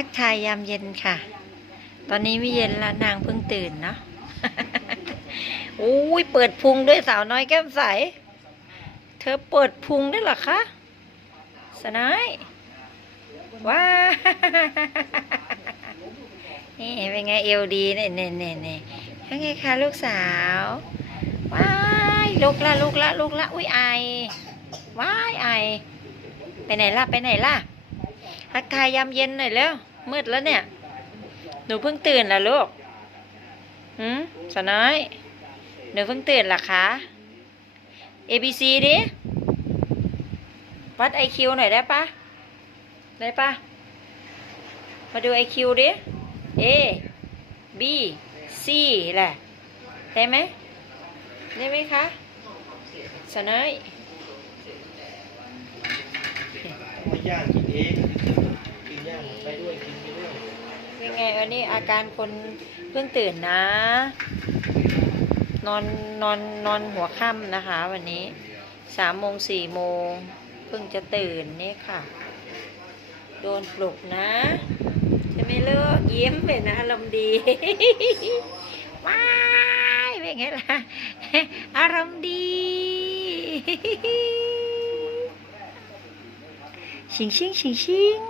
ทักทายยามเย็นค่ะ ตอนนี้ไม่เย็นแล้วนางเพิ่งตื่นเนาะอุ้ยเปิดพุงด้วยสาวน้อยแก้มใส เธอเปิดพุงได้หรอคะสนายว้านี่เป็นไงเอวดีเนี่ยเนี่ยเนี่ยเนี่ยยังไงคะลูกสาวว้ายลุกละลุกละลุกละอุ้ยไอว้ายไอไปไหนล่ะไปไหนล่ะ ทักทายยามเย็นหน่อยเร็วมืดแล้วเนี่ย หนูเพิ่งตื่นล้วลูกหืมสน้อย หนูเพิ่งตื่นเหรอคะ A B C ดิ วัด IQ หน่อยได้ปะ ได้ปะ มาดู IQ ดิ A B C แหละ ได้ไหม ได้ไหมคะสน้อย ไม่ ย่างกินเองกินย่างไปด้วยกินไปด้วยยังไงวันนี้อาการคนเพิ่งตื่นนะ นอนนอนนอนหัวค่ำนะคะ วันนี้สามโมงสี่โมงเพิ่งจะตื่นนี่ค่ะ โดนปลุกนะใช่ไหมลูกยิ้มเป็นนะอารมณ์ดีว้ายเป็นไงล่ะอารมณ์ดี ชิงชิงชิงชิง